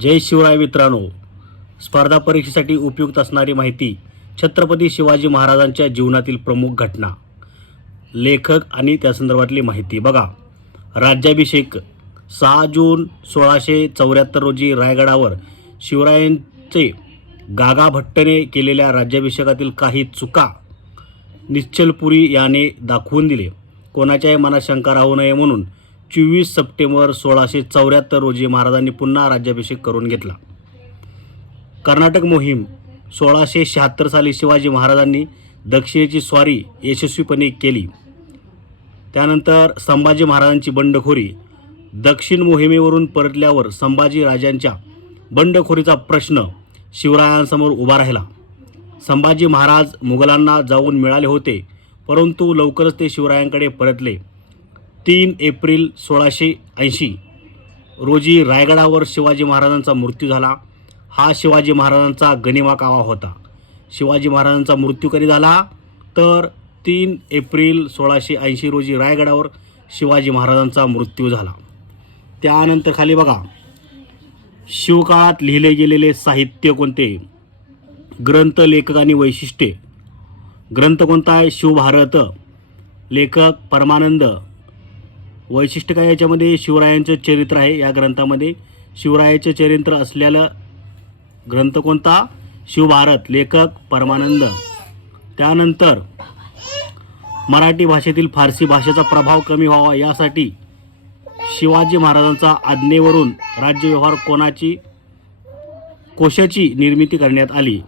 जय शिवराय मित्रांनो. स्पर्धा परीक्षेसाठी उपयुक्त असणारी माहिती छत्रपती शिवाजी महाराजांच्या जीवनातील प्रमुख घटना लेखक आणि त्या संदर्भातली माहिती. बघा राज्याभिषेक सहा जून सोळाशे चौऱ्याहत्तर रोजी रायगडावर शिवरायांचे गागा भट्टने केलेल्या राज्याभिषेकातील काही चुका निश्चलपुरी याने दाखवून दिले. कोणाच्याही मनात शंका राहू नये म्हणून चोवीस सप्टेंबर सोळाशे चौऱ्याहत्तर रोजी महाराजांनी पुन्हा राज्याभिषेक करून घेतला. कर्नाटक मोहीम सोळाशे शहात्तर साली शिवाजी महाराजांनी दक्षिणेची स्वारी यशस्वीपणे केली. त्यानंतर संभाजी महाराजांची बंडखोरी दक्षिण मोहिमेवरून परतल्यावर संभाजी राजांच्या बंडखोरीचा प्रश्न शिवरायांसमोर उभा राहिला. संभाजी महाराज मुघलांना जाऊन मिळाले होते परंतु लवकरच ते शिवरायांकडे परतले. तीन एप्रिल सोळाशे ऐंशी रोजी रायगडावर शिवाजी महाराजांचा मृत्यू झाला. हा शिवाजी महाराजांचा गनिमा कावा होता. शिवाजी महाराजांचा मृत्यू कधी झाला? तर तीन एप्रिल सोळाशे ऐंशी रोजी रायगडावर शिवाजी महाराजांचा मृत्यू झाला. त्यानंतर खाली बघा शिवकाळात लिहिले गेलेले साहित्य कोणते? ग्रंथ लेखक आणि वैशिष्ट्ये. ग्रंथ कोणता आहे? शिवभारत. लेखक परमानंद. वैशिष्ट्य काय याच्यामध्ये? शिवरायांचं चरित्र आहे या ग्रंथामध्ये. शिवरायाचं चरित्र असलेला ग्रंथ कोणता? शिवभारत लेखक परमानंद. त्यानंतर मराठी भाषेतील फारसी भाषेचा प्रभाव कमी व्हावा यासाठी शिवाजी महाराजांचा आज्ञेवरून राज्यव्यवहार कोणाची कोशाची निर्मिती करण्यात आली?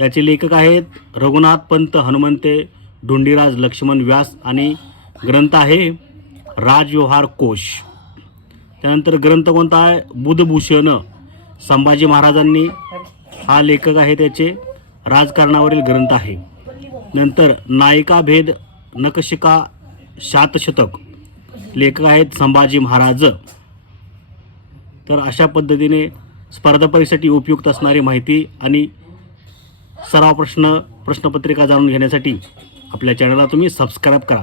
याचे लेखक आहेत रघुनाथ पंत हनुमंते धोंडीराज लक्ष्मण व्यास आणि ग्रंथ आहे राजव्यवहार कोश. त्यानंतर ग्रंथ कोणता आहे? बुधभूषण. संभाजी महाराजांनी हा लेखक आहे त्याचे राजकारणावरील ग्रंथ आहे. नंतर नायिका भेद नकशिका शातशतक लेखक आहेत संभाजी महाराज. तर अशा पद्धतीने स्पर्धा परीक्षेसाठी उपयुक्त असणारी माहिती आणि सराव प्रश्न प्रश्नपत्रिका जाणून घेण्यासाठी आपल्या चॅनलला तुम्ही सबस्क्राईब करा.